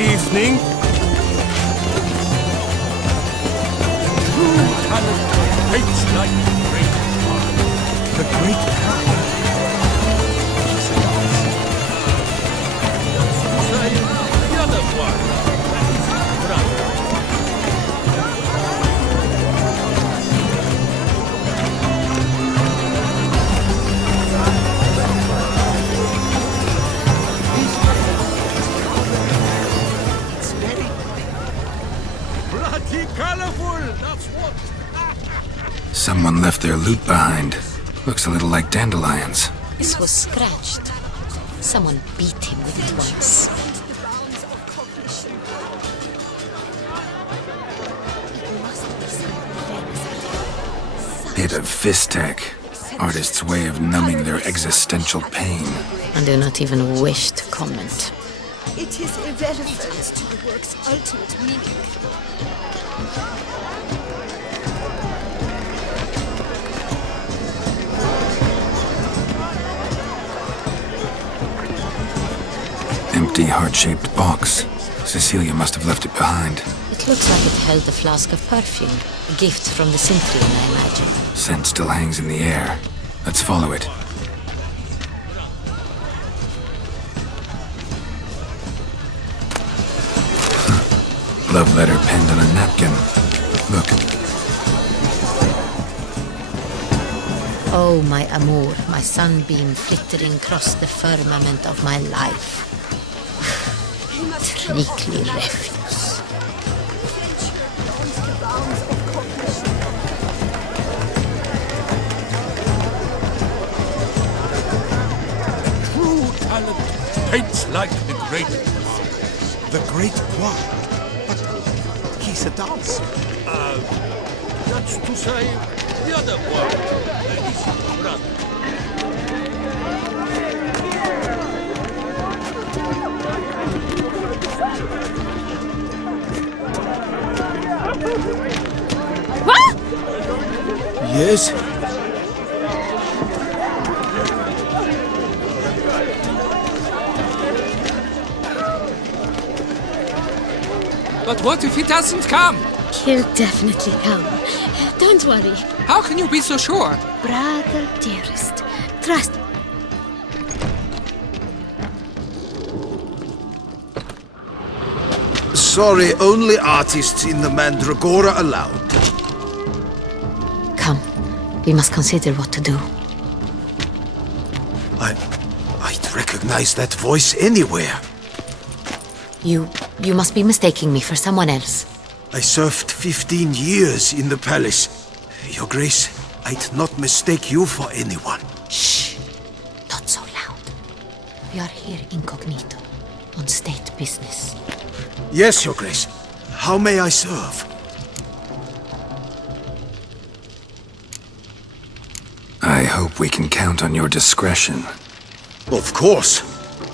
evening. True talent hates like the great one. The great power. The other one. Colorful, that's what. Someone left their loot behind. Looks a little like dandelions. This was scratched. Someone beat him with it once. Bit of fist-tech. Artists' way of numbing their existential pain. I do not even wish to comment. It is irrelevant to the work's ultimate meaning. Empty heart-shaped box. Cecilia must have left it behind. It looks like it held a flask of perfume. A gift from the Cintra, I imagine. Scent still hangs in the air. Let's follow it. Love letter penned on a napkin. Look. Oh, my amour, my sunbeam flittering across the firmament of my life. Treacly refuse. True talent paints like the great one. The great one? But he's a dancer. That's to say, the other one. His brother. What? Yes? But what if he doesn't come? He'll definitely come. Don't worry. How can you be so sure? Brother dearest, trust. Sorry, only artists in the Mandragora allowed. Come, we must consider what to do. I'd recognize that voice anywhere. You must be mistaking me for someone else. I served 15 years in the palace. Your Grace, I'd not mistake you for anyone. Shh! Not so loud. We are here incognito, on state business. Yes, Your Grace. How may I serve? I hope we can count on your discretion. Of course.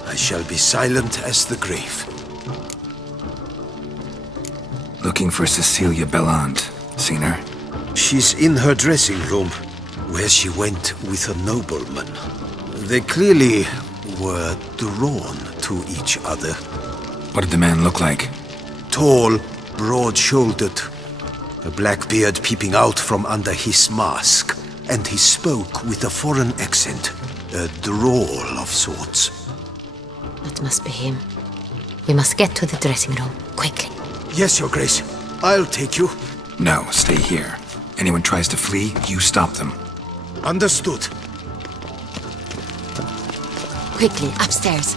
I shall be silent as the grave. Looking for Cecilia Bellant. Seen her? She's in her dressing room, where she went with a nobleman. They clearly were drawn to each other. What did the man look like? Tall, broad-shouldered, a black beard peeping out from under his mask, and he spoke with a foreign accent, a drawl of sorts. That must be him. We must get to the dressing room, quickly. Yes, Your Grace. I'll take you. No, stay here. Anyone tries to flee, you stop them. Understood. Quickly, upstairs.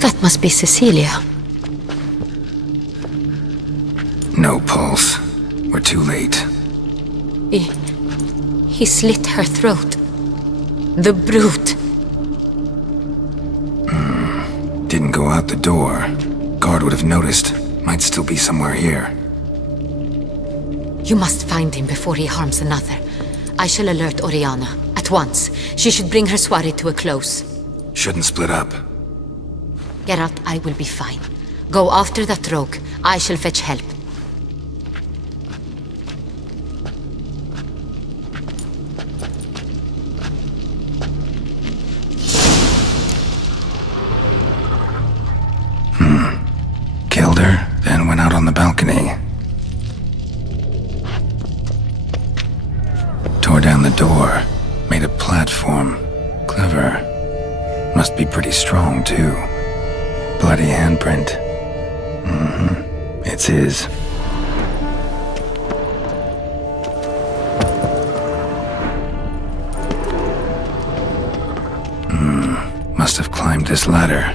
That must be Cecilia. No pulse. We're too late. He slit her throat. The brute. Didn't go out the door. Guard would have noticed. Might still be somewhere here. You must find him before he harms another. I shall alert Oriana at At once. She should bring her soirée to a close. Shouldn't split up. Geralt, I will be fine. Go after that rogue. I shall fetch help. Killed her, then went out on the balcony. Tore down the door. Made a platform. Clever. Must be pretty strong, too. Bloody handprint. It's his. Must have climbed this ladder.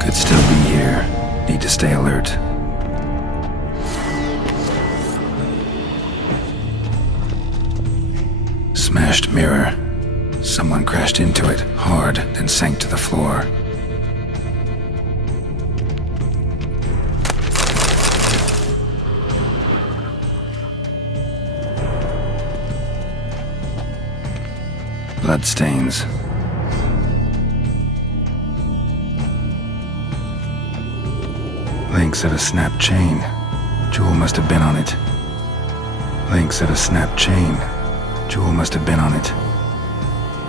Could still be here. Need to stay alert. Smashed mirror. Someone crashed into it, hard, then sank to the floor. Bloodstains. Links of a snapped chain. Jewel must have been on it. Links of a snapped chain. Jewel must have been on it.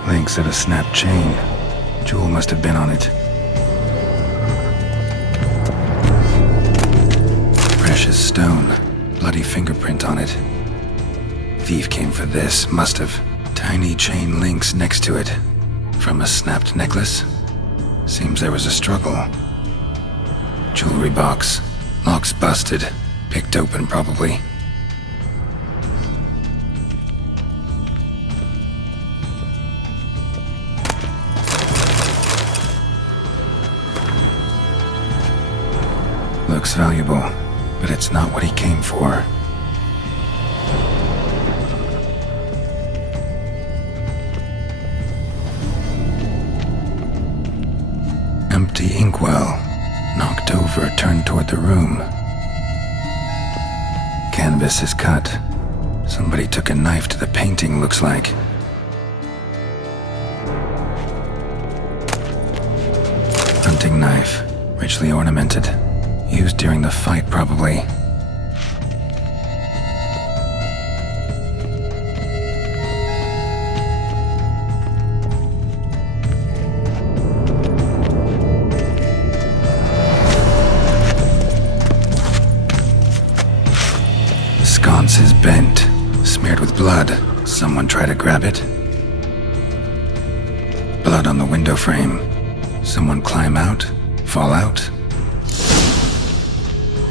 Links of a snapped chain. Jewel must have been on it. Precious stone. Bloody fingerprint on it. Thief came for this, must have. Tiny chain links next to it. From a snapped necklace? Seems there was a struggle. Jewelry box. Lock's busted. Picked open, probably. Looks valuable, but it's not what he came for. Empty inkwell. Knocked over, turned toward the room. Canvas is cut. Somebody took a knife to the painting, looks like. Hunting knife. Richly ornamented. Used during the fight, probably. Sconce is bent, smeared with blood. Someone try to grab it. Blood on the window frame. Someone climb out? Fall out?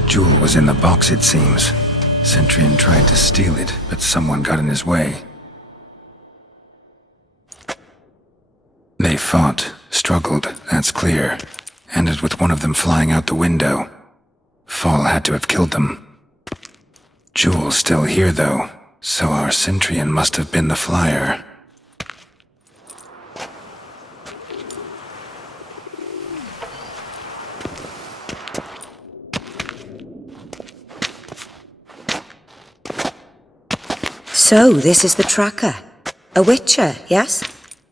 Jewel was in the box, it seems. Centrian tried to steal it, but someone got in his way. They fought, struggled, that's clear. Ended with one of them flying out the window. Fall had to have killed them. Jewel's still here, though, so our Cintrian must have been the flyer. So, this is the tracker. A witcher, yes?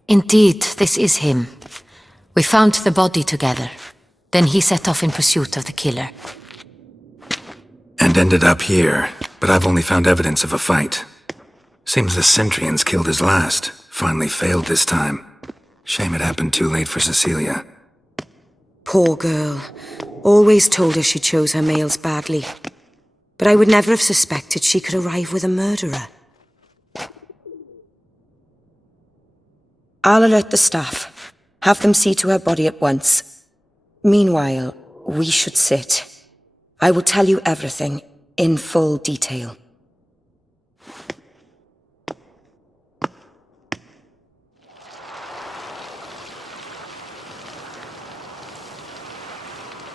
Indeed, this is him. We found the body together. Then he set off in pursuit of the killer. And ended up here, but I've only found evidence of a fight. Seems the Centrians killed his last. Finally failed this time. Shame it happened too late for Cecilia. Poor girl. Always told her she chose her males badly. But I would never have suspected she could arrive with a murderer. I'll alert the staff. Have them see to her body at once. Meanwhile, we should sit. I will tell you everything, in full detail.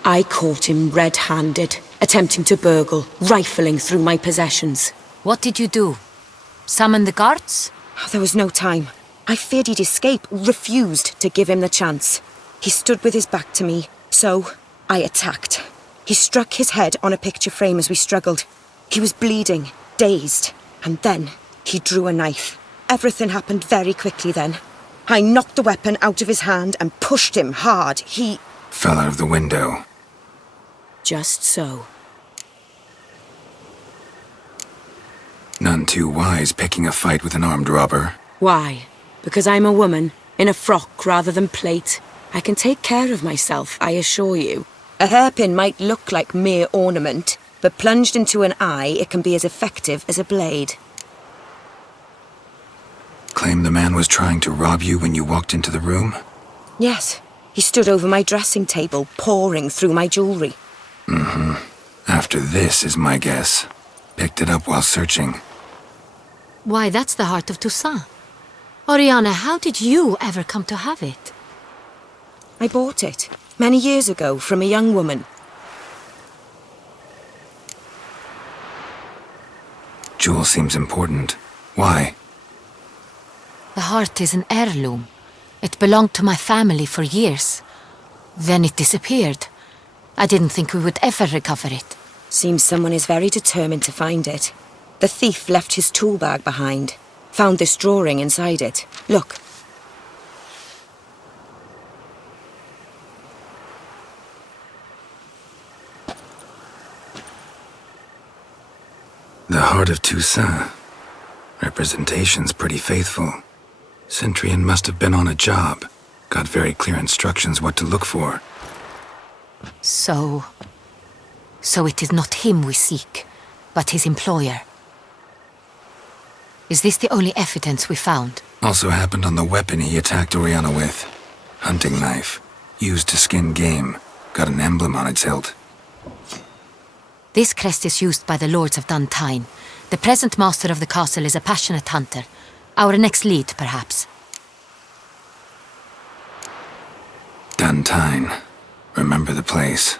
I caught him red-handed, attempting to burgle, rifling through my possessions. What did you do? Summon the guards? There was no time. I feared he'd escape, refused to give him the chance. He stood with his back to me, so I attacked. He struck his head on a picture frame as we struggled. He was bleeding, dazed, and then he drew a knife. Everything happened very quickly then. I knocked the weapon out of his hand and pushed him hard. He fell out of the window. Just so. None too wise picking a fight with an armed robber. Why? Because I'm a woman, in a frock rather than plate. I can take care of myself, I assure you. A hairpin might look like mere ornament, but plunged into an eye, it can be as effective as a blade. Claim the man was trying to rob you when you walked into the room? Yes. He stood over my dressing table, pouring through my jewelry. Mm-hmm. After this is my guess. Picked it up while searching. Why, that's the heart of Toussaint. Oriana, how did you ever come to have it? I bought it, many years ago, from a young woman. Jewel seems important. Why? The heart is an heirloom. It belonged to my family for years. Then it disappeared. I didn't think we would ever recover it. Seems someone is very determined to find it. The thief left his tool bag behind. Found this drawing inside it. Look. The heart of Toussaint. Representation's pretty faithful. Cintrian must have been on a job. Got very clear instructions what to look for. So it is not him we seek, but his employer. Is this the only evidence we found? Also happened on the weapon he attacked Oriana with. Hunting knife. Used to skin game. Got an emblem on its hilt. This crest is used by the Lords of Duntine. The present master of the castle is a passionate hunter. Our next lead, perhaps. Duntine. Remember the place.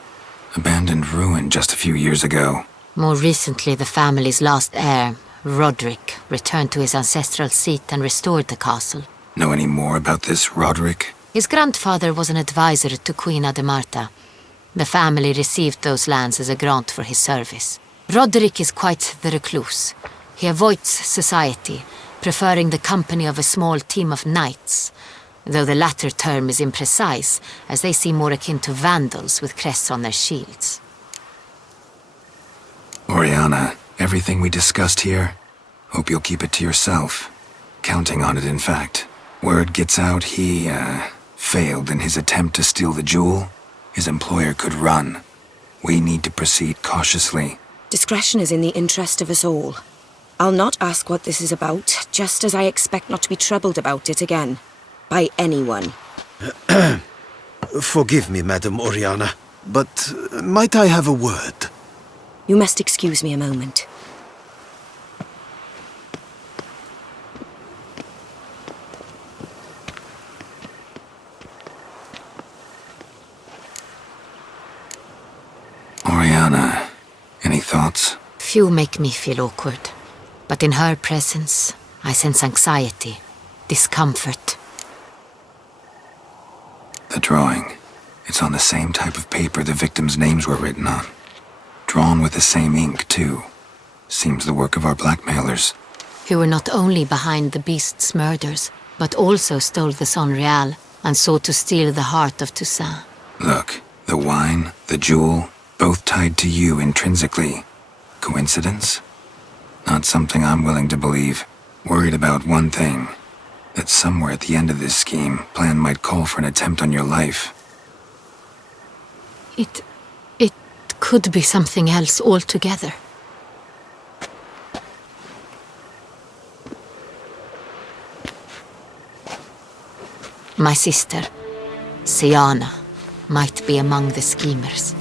Abandoned ruin just a few years ago. More recently, the family's last heir, Roderick, returned to his ancestral seat and restored the castle. Know any more about this Roderick? His grandfather was an advisor to Queen Ademarta. The family received those lands as a grant for his service. Roderick is quite the recluse. He avoids society, preferring the company of a small team of knights, though the latter term is imprecise, as they seem more akin to vandals with crests on their shields. Oriana, everything we discussed here, hope you'll keep it to yourself. Counting on it, in fact. Word gets out he, failed in his attempt to steal the jewel. His employer could run. We need to proceed cautiously. Discretion is in the interest of us all. I'll not ask what this is about, just as I expect not to be troubled about it again. By anyone. Forgive me, Madam Oriana, but might I have a word? You must excuse me a moment. Oriana, any thoughts? Few make me feel awkward, but in her presence, I sense anxiety, discomfort. The drawing. It's on the same type of paper the victims' names were written on. Drawn with the same ink, too. Seems the work of our blackmailers. Who were not only behind the beast's murders, but also stole the Son Real and sought to steal the heart of Toussaint. Look, the wine, the jewel, both tied to you intrinsically. Coincidence? Not something I'm willing to believe. Worried about one thing. That somewhere at the end of this scheme, plan might call for an attempt on your life. It could be something else altogether. My sister, Siana, might be among the schemers.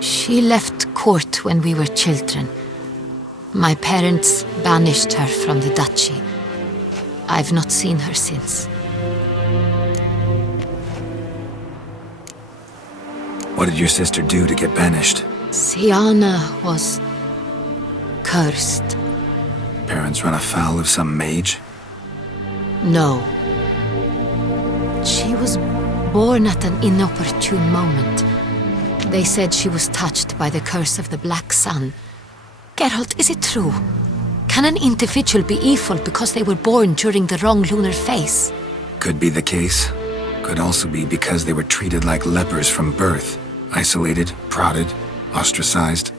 She left court when we were children. My parents banished her from the duchy. I've not seen her since. What did your sister do to get banished? Siana was cursed. Parents run afoul of some mage? No. She was Born at an inopportune moment. They said she was touched by the curse of the Black Sun. Geralt, is it true? Can an individual be evil because they were born during the wrong lunar phase? Could be the case. Could also be because they were treated like lepers from birth. Isolated, prodded, ostracized.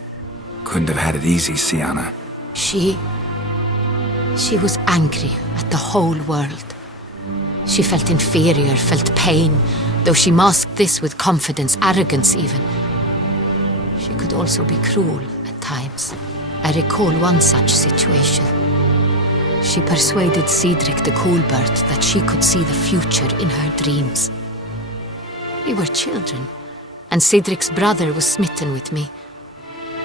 Couldn't have had it easy, Sienna. She was angry at the whole world. She felt inferior, felt pain, though she masked this with confidence, arrogance even. She could also be cruel at times. I recall one such situation. She persuaded Cedric the Coolbird that she could see the future in her dreams. We were children, and Cedric's brother was smitten with me.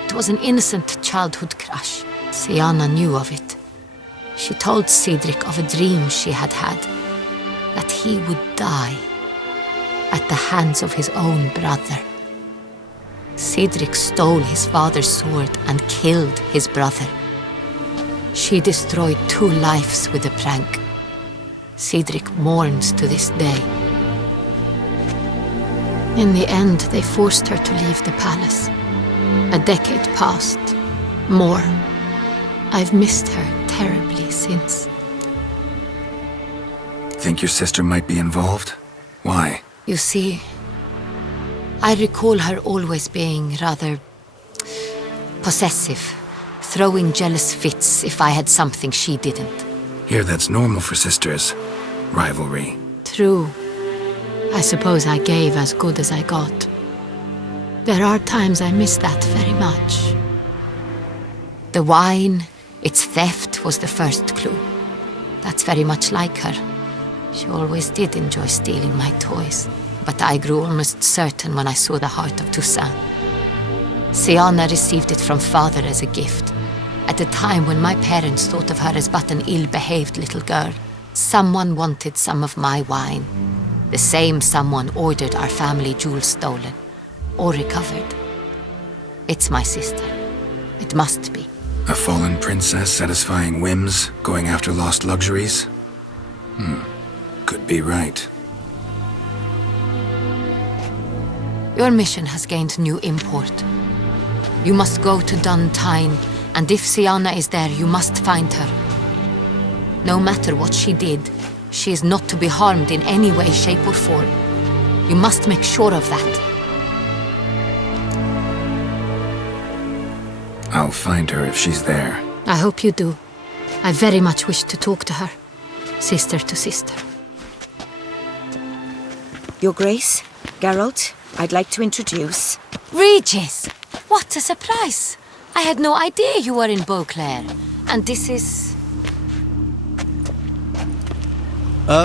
It was an innocent childhood crush. Sienna knew of it. She told Cedric of a dream she had had, that he would die at the hands of his own brother. Cedric stole his father's sword and killed his brother. She destroyed 2 lives with a prank. Cedric mourns to this day. In the end, they forced her to leave the palace. A decade passed. More. I've missed her terribly since. Think your sister might be involved? Why? You see, I recall her always being rather possessive, throwing jealous fits if I had something she didn't. Here, that's normal for sisters. Rivalry. True. I suppose I gave as good as I got. There are times I miss that very much. The wine, its theft was the first clue. That's very much like her. She always did enjoy stealing my toys, but I grew almost certain when I saw the heart of Toussaint. Sienna received it from father as a gift, at a time when my parents thought of her as but an ill-behaved little girl. Someone wanted some of my wine. The same someone ordered our family jewels stolen, or recovered. It's my sister. It must be. A fallen princess satisfying whims, going after lost luxuries? Could be right. Your mission has gained new import. You must go to Dun Tyne, and if Sienna is there, you must find her. No matter what she did, she is not to be harmed in any way, shape, or form. You must make sure of that. I'll find her if she's there. I hope you do. I very much wish to talk to her. Sister to sister. Your Grace, Geralt, I'd like to introduce... Regis! What a surprise! I had no idea you were in Beauclair. And this is...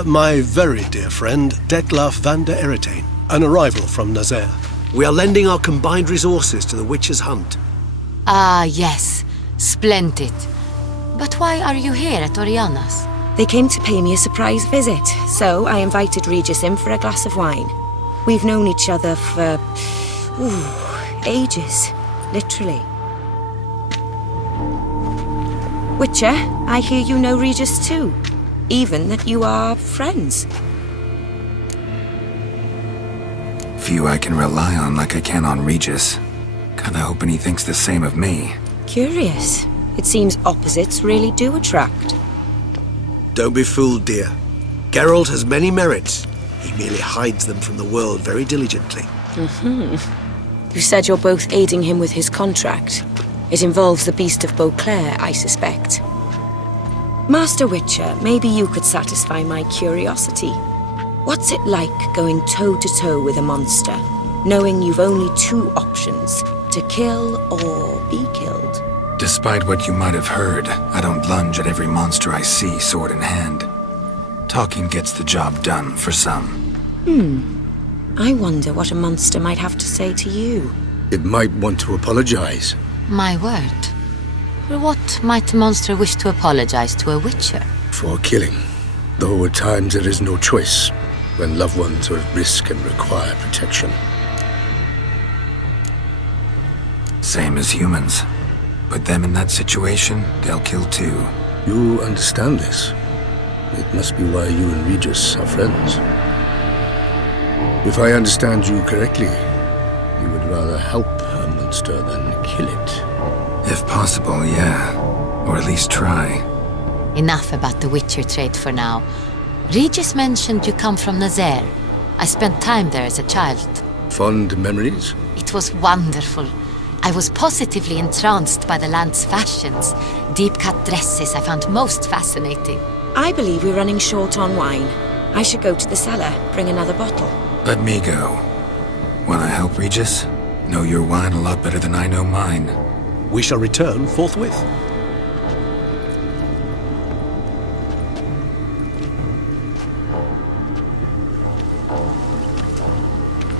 My very dear friend, Detlaf van der Eretain, an arrival from Nazaire. We are lending our combined resources to the Witch's Hunt. Ah, yes. Splendid. But why are you here at Oriana's? They came to pay me a surprise visit, so I invited Regis in for a glass of wine. We've known each other for... ages. Literally. Witcher, I hear you know Regis too. Even that you are friends. Few I can rely on like I can on Regis. Kinda hoping he thinks the same of me. Curious. It seems opposites really do attract. Don't be fooled, dear. Geralt has many merits. He merely hides them from the world very diligently. You said you're both aiding him with his contract. It involves the Beast of Beauclair, I suspect. Master Witcher, maybe you could satisfy my curiosity. What's it like going toe-to-toe with a monster, knowing you've only 2 options, to kill or be killed? Despite what you might have heard, I don't lunge at every monster I see, sword in hand. Talking gets the job done, for some. I wonder what a monster might have to say to you. It might want to apologize. My word. For what might a monster wish to apologize to a witcher? For killing. Though at times there is no choice, when loved ones are at risk and require protection. Same as humans. Put them in that situation, they'll kill too. You understand this. It must be why you and Regis are friends. If I understand you correctly, you would rather help a monster than kill it. If possible, yeah. Or at least try. Enough about the Witcher trade for now. Regis mentioned you come from Nazaire. I spent time there as a child. Fond memories? It was wonderful. I was positively entranced by the land's fashions. Deep-cut dresses I found most fascinating. I believe we're running short on wine. I should go to the cellar, bring another bottle. Let me go. Wanna help, Regis? Know your wine a lot better than I know mine. We shall return forthwith.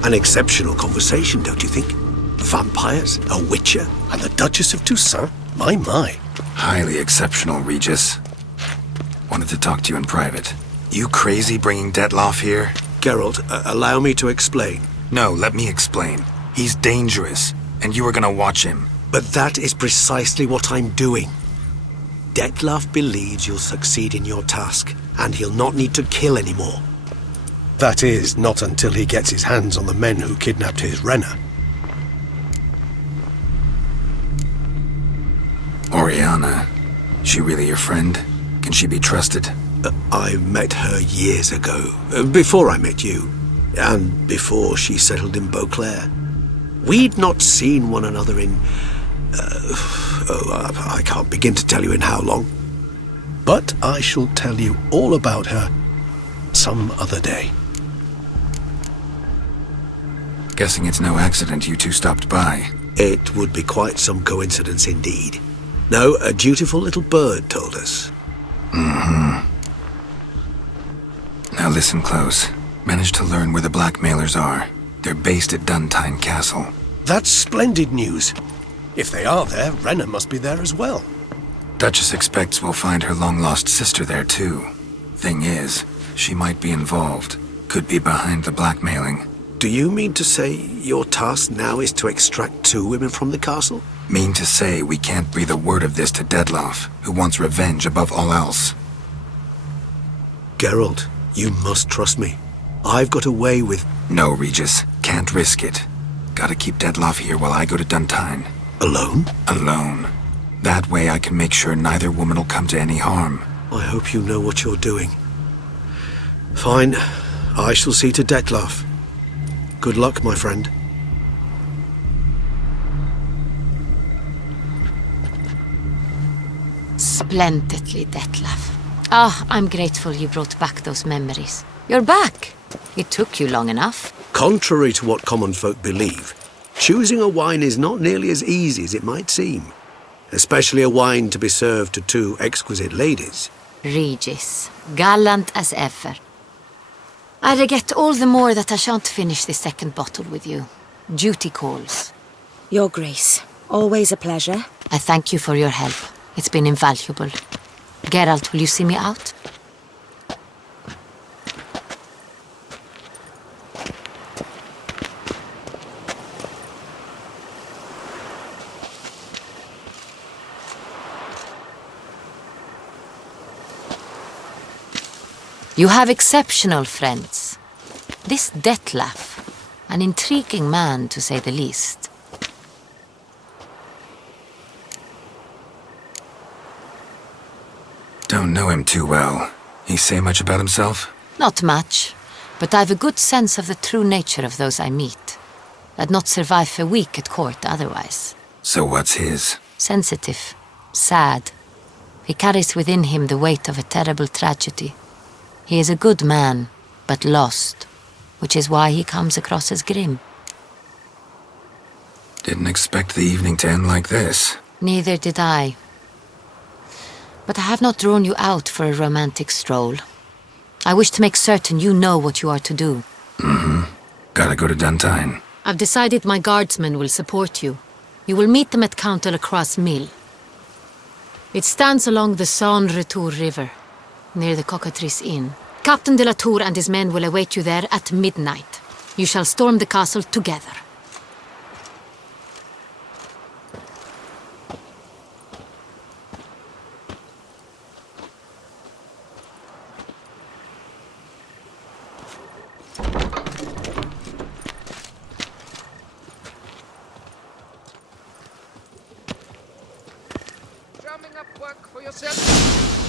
An exceptional conversation, don't you think? Vampires, a witcher, And the Duchess of Toussaint? My. Highly exceptional, Regis. Wanted to talk to you in private. You crazy bringing Detloff here? Geralt, allow me to explain. No, let me explain. He's dangerous, and you are gonna watch him. But that is precisely what I'm doing. Detloff believes you'll succeed in your task, and he'll not need to kill anymore. That is, not until he gets his hands on the men who kidnapped his Renna. Oriana. She really your friend? Can she be trusted? I met her years ago, before I met you, and before she settled in Beauclair. We'd not seen one another in... I can't begin to tell you in how long. But I shall tell you all about her some other day. Guessing it's no accident you two stopped by. It would be quite some coincidence indeed. No, a dutiful little bird told us. Mm-hmm. Now listen close. Managed to learn where the blackmailers are. They're based at Duntine Castle. That's splendid news. If they are there, Renna must be there as well. Duchess expects we'll find her long-lost sister there too. Thing is, she might be involved. Could be behind the blackmailing. Do you mean to say your task now is to extract 2 women from the castle? Mean to say we can't breathe a word of this to Detloff, who wants revenge above all else. Geralt, you must trust me. I've got away with... No, Regis. Can't risk it. Gotta keep Detloff here while I go to Duntine. Alone? Alone. That way I can make sure neither woman will come to any harm. I hope you know what you're doing. Fine. I shall see to Detloff. Good luck, my friend. Splendidly, Detlaff. I'm grateful you brought back those memories. You're back. It took you long enough. Contrary to what common folk believe, choosing a wine is not nearly as easy as it might seem. Especially a wine to be served to 2 exquisite ladies. Regis, gallant as ever. I regret all the more that I shan't finish the second bottle with you. Duty calls. Your Grace, always a pleasure. I thank you for your help. It's been invaluable. Geralt, will you see me out? You have exceptional friends. This Detlaff, an intriguing man to say the least. Don't know him too well. He say much about himself? Not much, but I've a good sense of the true nature of those I meet. I'd not survive a week at court otherwise. So what's his? Sensitive, sad. He carries within him the weight of a terrible tragedy. He is a good man, but lost, which is why he comes across as grim. Didn't expect the evening to end like this. Neither did I. But I have not drawn you out for a romantic stroll. I wish to make certain you know what you are to do. Mm-hmm. Gotta go to Duntine. I've decided my guardsmen will support you. You will meet them at Count de la Croix's mill. It stands along the Saône-Retour River, near the Cockatrice Inn. Captain de la Tour and his men will await you there at midnight. You shall storm the castle together. up work for yourself.